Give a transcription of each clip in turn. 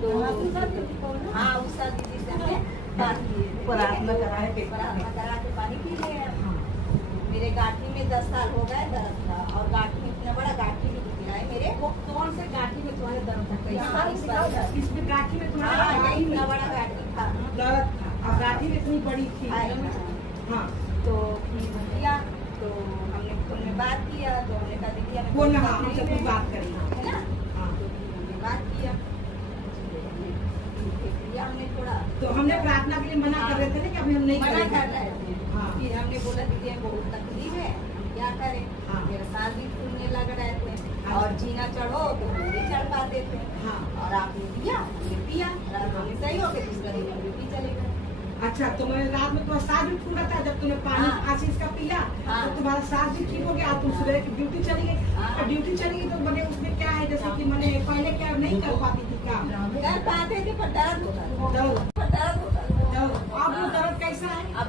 तो हाँ उषा दीदी से हमने प्रार्थना करा के पानी पी लिए। मेरे गाठी में 10 साल हो गए दर्द था, और गाठी में इतना बड़ा गाठी भी दिख रहा है मेरे। वो कौन से गाठी में तुम्हारे दर्द था? इसमें गाठी में तुम्हारा इतना बड़ा गाठी था, दर्द था, और गाठी में इतनी बड़ी थी। हाँ तो किया, तो हमने फोन में बात किया, तो हमने कहा दीदी हमें फोन में हमसे कुछ बात करी है ना। हाँ। तो हमने बात किया, हमने थोड़ा तो हमने प्रार्थना के लिए मना कर रहे थे ना कि अभी हम नहीं मना करेंगे। कर रहे थे। हाँ। फिर हमने बोला दीदी हमें बहुत तकलीफ है, हम क्या करें। हाँ। मेरा साल भी फूलने लग रहे थे, हाँ। और जीना चढ़ो तो हम नहीं चढ़ पाते थे। हाँ। और आपने दिया, हमने पिया, रात में सही हो गए, दूसरा दिन हम भी चले गए। अच्छा, तो मैं रात में तुम्हारा सांस भी फूला था, जब तुमने पानी हाँ। आशीष का पिया हाँ। तो तुम्हारा सांस भी ठीक हो गया, तुम सुबह की ड्यूटी चली गई। हाँ। और ड्यूटी चली गई तो मैंने उसमें क्या है, जैसे कि मैंने पहले क्या नहीं कर पाती थी काम, कर पाते थे पर दर्द होता था, दर्द पर दर्द होता था। अब वो दर्द कैसा है? अब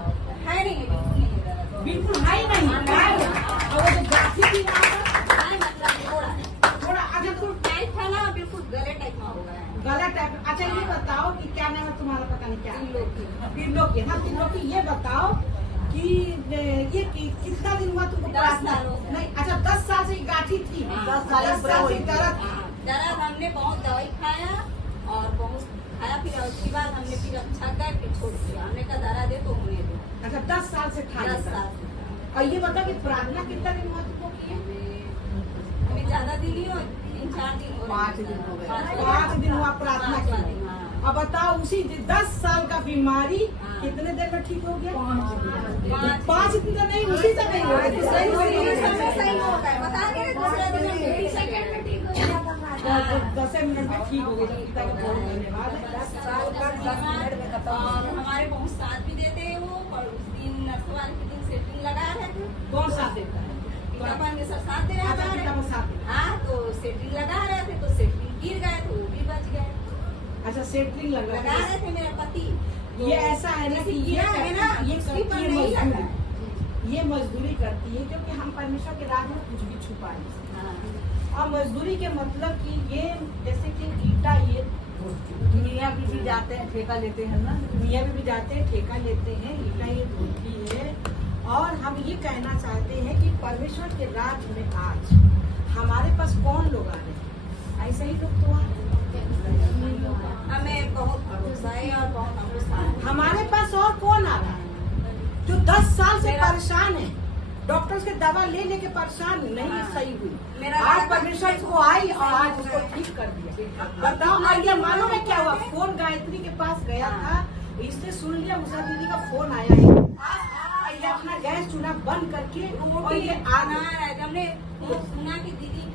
है नहीं, बिल्कुल नहीं है दर्द। बिल्कुल है ही नहीं। है। और वो जो गाठी थी वहाँ पर है मतलब थोड़ा अगर तुम टाइट था ना, बिल्कुल गले टाइप में हो गया है। गलत टाइप। अच्छा ये बताओ कि क्या नाम है तुम्हारा, पता नहीं क्या त्रिलोकी। त्रिलोकी। हाँ त्रिलोकी, ये बताओ कि ये कितना दिन हुआ तुमको 10 प्रार्थना? साल हो गए। नहीं, अच्छा 10 साल से गाठी थी। 10 साल से दर्द थी। दर्द हमने बहुत दवाई खाया और बहुत खाया, फिर उसके बाद हमने फिर अच्छा कर फिर छोड़ दिया। हमने कहा दर्द है तो होने दो। अच्छा 10 साल से था। 10 साल और ये बताओ कि प्रार्थना कितना दिन हुआ तुमको किए? हमें ज्यादा दिन नहीं हो, 3-4 दिन हो। 5 दिन हो गए। 5 दिन हुआ प्रार्थना की। हाँ। अब बताओ उसी 10 साल का बीमारी हाँ। कितने देर में ठीक हो गया? 5 दिन तो नहीं, उसी तक नहीं हो गया। सही हो गया, बता रहे हैं, दूसरे दिन हम 20 सेकंड में ठीक हो गया। 10 मिनट में ठीक हो गया। पिता का बहुत धन्यवाद। और हमारे बहुत साथ भी देते हैं वो, और उस दिन नर्स वाले के दिन सेटिंग लगा रहे थे। कौन सा देता है? पिता परमेश्वर साथ दे रहे अच्छा, हमारे। पिता का साथ देता है। हाँ, तो सेटिंग लगा रहे थे, तो सेटिंग गिर गए तो वो भी बच गए। अच्छा सेटलिंग लगा लगा रहे थे मेरे पति। ये ऐसा है ना कि ये गिरा है ना, ये उसकी पर करती है नहीं लगा। मजदूरी। ये मजदूरी करती है क्योंकि हम परमेश्वर के राज में कुछ भी छुपा नहीं सकते। हाँ। और मजदूरी के मतलब कि ये जैसे कि ईटा, ये मियाँ भी जाते हैं, ठेका लेते हैं ना। मियाँ भी जाते हैं, ठेका लेते हैं, ईटा ये धोती है। और हम ये कहना चाहते हैं कि परमेश्वर के राज में आज हमारे पास कौन लोग आ रहे हैं? ऐसे ही लोग तो आ रहे हैं। हमें बहुत भरोसा है और बहुत भरोसा है। हमारे पास और कौन आ रहा है जो 10 साल से परेशान है, डॉक्टर्स के दवा ले लेके परेशान नहीं सही हुई। आज परमेश्वर को आई और आज उसको ठीक कर दिया। बताओ और ये मालूम है क्या हुआ? फोन गायत्री के पास गया था, इसने सुन लिया उषा दीदी का फोन आया है, ये अपना गैस चूल्हा बंद करके और ये आना है। हमने सुना कि दीदी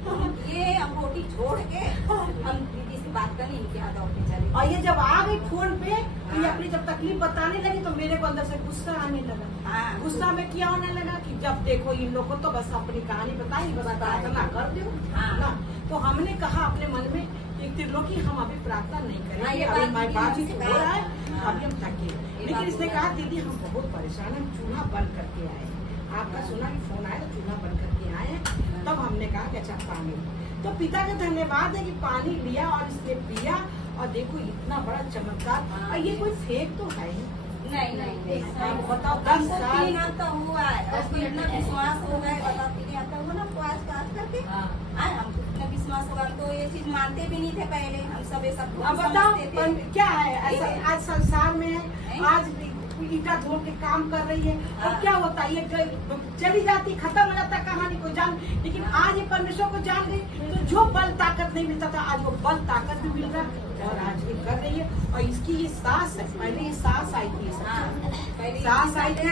ये हम रोटी छोड़ के हम दीदी से बात करने इनके यहाँ दौड़ने चले। और ये जब आ गई फोन पे, ये अपनी जब तकलीफ बताने लगी तो मेरे को अंदर से गुस्सा आने लगा। हाँ। गुस्सा में क्या होने लगा कि जब देखो इन लोग को तो बस अपनी कहानी बताई, बस प्रार्थना कर दो हाँ। ना। तो हमने कहा अपने मन में कि त्रिलोकी हम अभी प्रार्थना नहीं हाँ, करेंगे, ये अभी बात हमारी दीदी बातचीत हमसे हो रहा है, हाँ। अभी हम थके। लेकिन बात इसने हो कहा रहा है। दीदी हम बहुत परेशान हैं, चूल्हा बंद करके आए हैं। आपका सुना कि फोन आया तो चूल्हा बंद करके आए हैं। तब हमने कहा कि अच्छा पानी। तो पिता का धन्यवाद है कि पानी लिया और इसने पिया, और देखो इतना बड़ा चमत्कार। और ये कोई फेक तो है ही नहीं बताओ 10 साल तो हुआ है, उसको इतना विश्वास हो गया, बता 3 आता हुआ ना पास करके हमको इतना विश्वास होगा। हम तो ये चीज मानते भी नहीं थे पहले, हम सब ये सब अब बताओ समझते थे। क्या है ऐसा आज संसार में है, आज ईटा धो के काम कर रही है और क्या होता है, ये चली जाती, खत्म हो जाता कहानी को जान। लेकिन आज ये परमेश्वर को जान गई तो जो बल ताकत नहीं मिलता था आज वो बल ताकत भी मिल रहा है और आज ये कर रही है। और इसकी ये सास है, पहले ये सास आई थी, सास आई थी।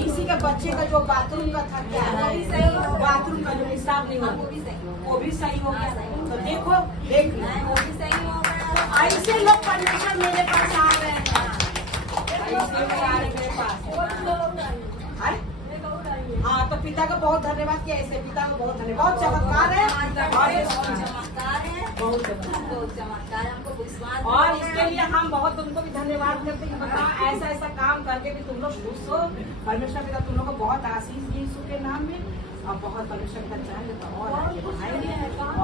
इसी के बच्चे का जो बाथरूम का था, क्या बाथरूम का जो हिसाब नहीं हुआ वो भी सही हो गया। तो देखो देख लो, वो भी सही हो गया। ऐसे लोग परमेश्वर मेरे पास आ रहे हैं, ऐसे लोग आ रहे हैं मेरे पास। हाँ तो पिता का बहुत धन्यवाद किया, ऐसे पिता का बहुत धन्यवाद। बहुत चमत्कार है बहुत चमत्कार है, हमको विश्वास। और इसके लिए हम बहुत तुमको भी धन्यवाद करते हैं कि बताओ ऐसा ऐसा काम करके भी तुम लोग खुश हो। परमेश्वर पिता तुम लोग को बहुत आशीष दी यीशु के नाम में। अब बहुत परमिशन का चाहिए तो और आगे बढ़ाएंगे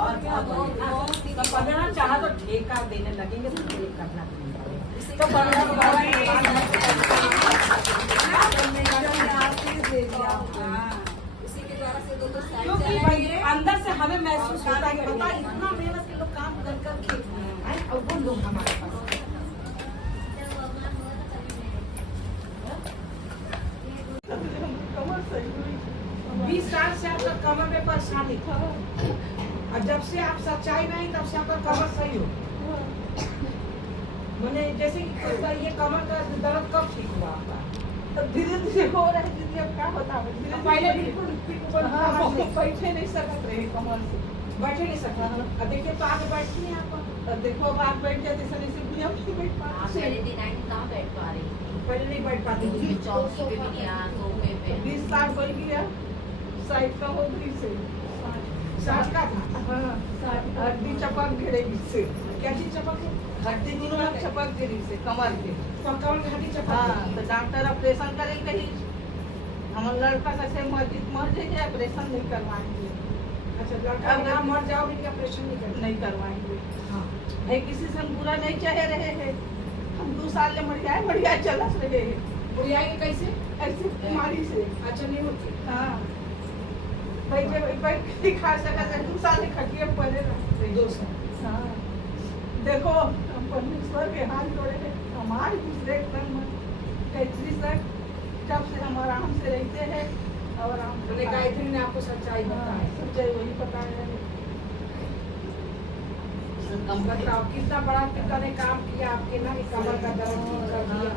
और अब 15 चाहा तो ठेका देने लगेंगे तो ठेक करना पड़ेगा तो 15 क्योंकि अंदर से हमें महसूस होता है कि बता इतना मेहनत के लोग काम कर करके आए और वो लोग हमारे पास 20 साल से आपका कमर में परेशानी था और जब से आप सच्चाई में आई तब से आपका कमर सही हो मैंने जैसे कि ये कमर का दर्द कब ठीक हुआ आपका धीरे धीरे हो रहा है दीदी। अब क्या बता पहले बिल्कुल बैठे नहीं सकत रहे कमर से, बैठे नहीं सकता अब देखिए तो आगे बैठती हैं आप अब देखो अब आप बैठ जाते सनी से भुजा नहीं बैठ पा पहले दिन आई कहाँ बैठ पा रही पहले नहीं बैठ पाती थी चौकी पे भी नहीं सोफे पे 20 साल हो गया साइड का हो गई से साठ का था हाँ हड्डी चपक गिरेगी से क्या चीज चपक हड्डी दोनों चपक गिरी से कमर के कमर की हड्डी चपक हाँ तो डॉक्टर ऑपरेशन करे कहीं हमारे लड़का कैसे मर जाए ऑपरेशन नहीं करवाएंगे अच्छा लड़का अब आप मर जाओगे कि ऑपरेशन नहीं करना नहीं करवाएंगे हाँ भाई किसी से हम बुरा नहीं चाहे रहे हैं हम 2 साल में मर जाए चलत रहे हैं बुढ़ियाएंगे कैसे ऐसी बीमारी से अच्छा नहीं होती हाँ भाई जब भाई खा सका 2 साल में खटिए पड़े रहे 2 साल हाँ देखो हम परमेश्वर के हाथ जोड़े हैं हमारे दूसरे एकदम कैथरी सर जब से हम आराम से रहते हैं और आराम मैंने गायत्री ने आपको सच्चाई बताई सच्चाई वही पता है बताओ कितना बड़ा पिता ने काम किया आपके ना कमर का दर्द ठीक कर दिया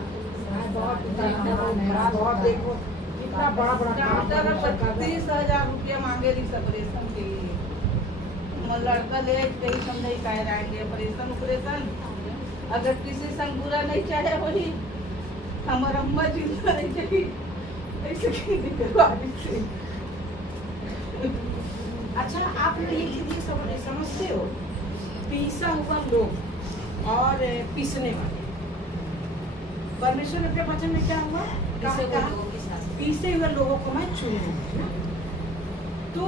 बहुत देखो कितना बड़ा बड़ा डॉक्टर 32,000 रुपया मांगे रही ऑपरेशन के लिए हमारे लड़का ले कहीं हम नहीं कह रहेंगे ऑपरेशन अगर किसी संग बुरा नहीं चाहे वही हमारा अम्मा जिंदा नहीं चाहिए ऐसे नहीं करवानी से अच्छा आप लोग ये चीज समझते हो पीसा हुआ लोग और पीसने वाले परमेश्वर अपने वचन में क्या हुआ पीसे हुए लोगों को मैं चुनूंगा तो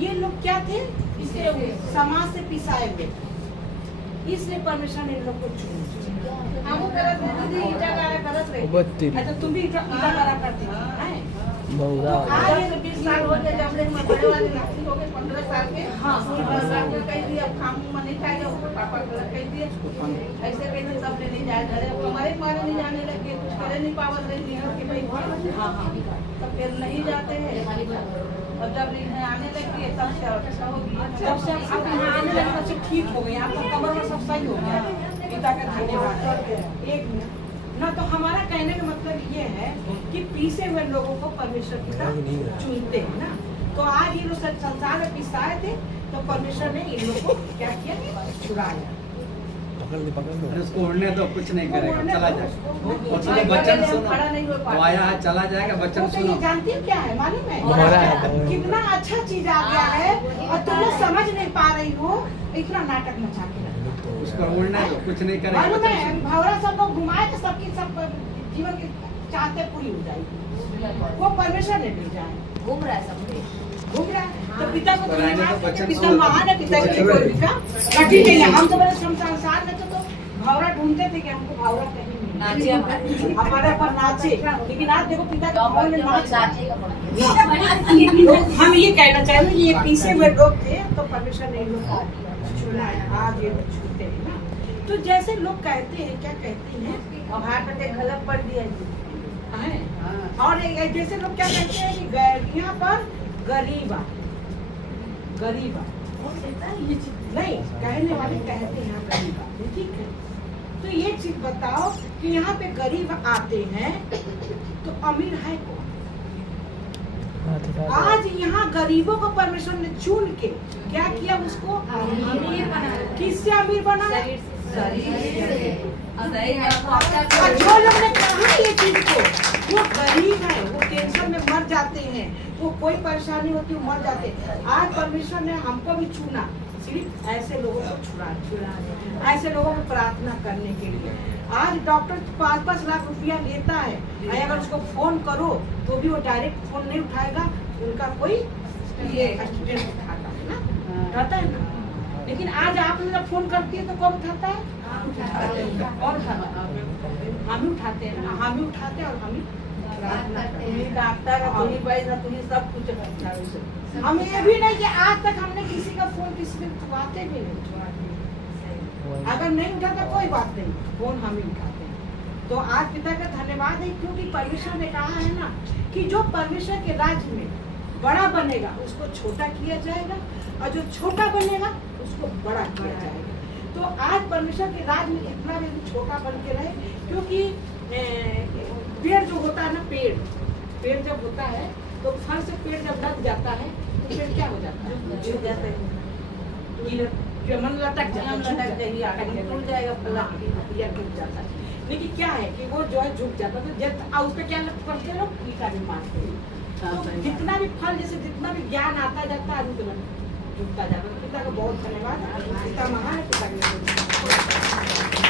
ये लोग क्या थे पीसे हुए समाज से पिसाए हुए इसलिए परमेश्वर ने इन लोग को चुना हम करत दीदी ईटा गाया करत रहे अच्छा तुम भी ईटा गाया करती हैं तो आज ये 20 साल हो गए जब ले मैं बड़े वाले नाती हो गए 15 साल के हाँ कह दिया अब काम में नहीं खाएगा पापा कह दिए ऐसे कैसे सब ले नहीं जाए घरे हमारे मारे नहीं जाने लगे कुछ करे नहीं पावत रही है कि भाई हाँ तो फिर नहीं जाते हैं और जब यहाँ आने लगी तब से अच्छा हो गया जब से आप यहाँ आने लगे तब से ठीक हो गए आपका कमर में सब सही हो गया पिता का धन्यवाद एक मिनट ना तो हमारा कहने का मतलब ये है कि पीसे हुए लोगों को परमेश्वर पिता चुनते हैं ना तो आज ये लोग संसार में पिसाए थे तो परमेश्वर ने इन लोग को क्या किया छुड़ाया उसको उड़ने तो कुछ नहीं करेगा चला जाएगा और चलो बच्चन सुनो तो आया है चला जाएगा बच्चन तो ये सुनो जानती हो क्या है मालूम है कितना अच्छा चीज आ गया है और तुम लोग समझ नहीं पा रही हो इतना नाटक मचा के उसको उड़ने तो कुछ नहीं करेगा मालूम है बच्चन भवरा सबको घुमाए तो सबकी सब जीवन की चाहते पूरी हो जाएगी वो परमेश्वर ने भेजा है घूम रहा है सब घूम रहा है तो पिता को तो रहने दो, बच्चन पिता सुनो। महान है पिता की कोई पिता कठिन नहीं है हम तो बड़े संसार में तो भवरा ढूंढते थे कि हमको भवरा कहीं नहीं नाचे हमारे पर नाचे लेकिन आज देखो पिता के भवन में नाच नाचेगा तो हम ये कहना चाहेंगे ये पीछे हुए लोग थे तो परमेश्वर ने इन लोग को चुना है आज ये लोग छूते हैं ना तो जैसे लोग कहते हैं क्या कहते हैं अब हार्ट अटैक गलत पड़ दिया जी हैं? और जैसे लोग क्या कहते हैं कि यहाँ पर गरीबा गरीबा नहीं कहने वाले कहते हैं यहाँ गरीबा ठीक है तो ये चीज बताओ कि यहाँ पे गरीब आते हैं तो अमीर है कौन आज यहाँ गरीबों को परमेश्वर ने चुन के क्या किया उसको अमीर बना किससे अमीर बना और जो लोग ने कहा ये चीज को वो गरीब है वो टेंशन में मर जाते हैं वो कोई परेशानी होती है मर जाते हैं आज परमेश्वर ने हमको भी चुना सिर्फ ऐसे लोगों को छुड़ा ऐसे लोगों को प्रार्थना करने के लिए आज डॉक्टर 5-5 लाख रुपया लेता है अगर उसको फोन करो तो भी वो डायरेक्ट फोन नहीं उठाएगा उनका कोई ये स्टूडेंट उठाता है ना, हाँ। उठाता है ना। लेकिन आज आप जब फोन करती है तो कौन उठाता है? और उठाता है, हम ही उठाते हैं ना, हम ही उठाते हैं और हम ही प्रार्थना करते हैं। तुम्ही डॉक्टर है, तुम्ही पैसा, तुम्ही सब कुछ करता है उसे। हम ये भी नहीं कि आज तक हमने किसी का फोन किसी को उठाते भी नहीं। अगर नहीं उठाता कोई बात नहीं, फोन हम ही उठाते हैं। तो आज पिता का धन्यवाद है, क्योंकि परमेश्वर ने कहा है ना कि जो परमेश्वर के राज्य में बड़ा बनेगा उसको छोटा किया जाएगा, और जो छोटा बनेगा उसको बड़ा किया जाएगा। तो आज परमेश्वर के राज्य में इतना भी छोटा बन के रहे, क्योंकि पेड़ जो होता है ना, पेड़ जब होता है तो फल से पेड़ जब लग जाता है तो पेड़ क्या हो जाता है? झुक जाता है। मन लटक जाता है, मन लटक जाएगी, आगे टूट जाएगा, फल या टूट जाता है। लेकिन क्या है कि वो जो है झुक जाता है, तो जब उस पर क्या करते लोग, टीका भी मारते हैं। तो जितना भी फल, जैसे जितना भी ज्ञान आता जाता है उतना झुकता जाता है। पिता का बहुत धन्यवाद, पिता महान है, पिता के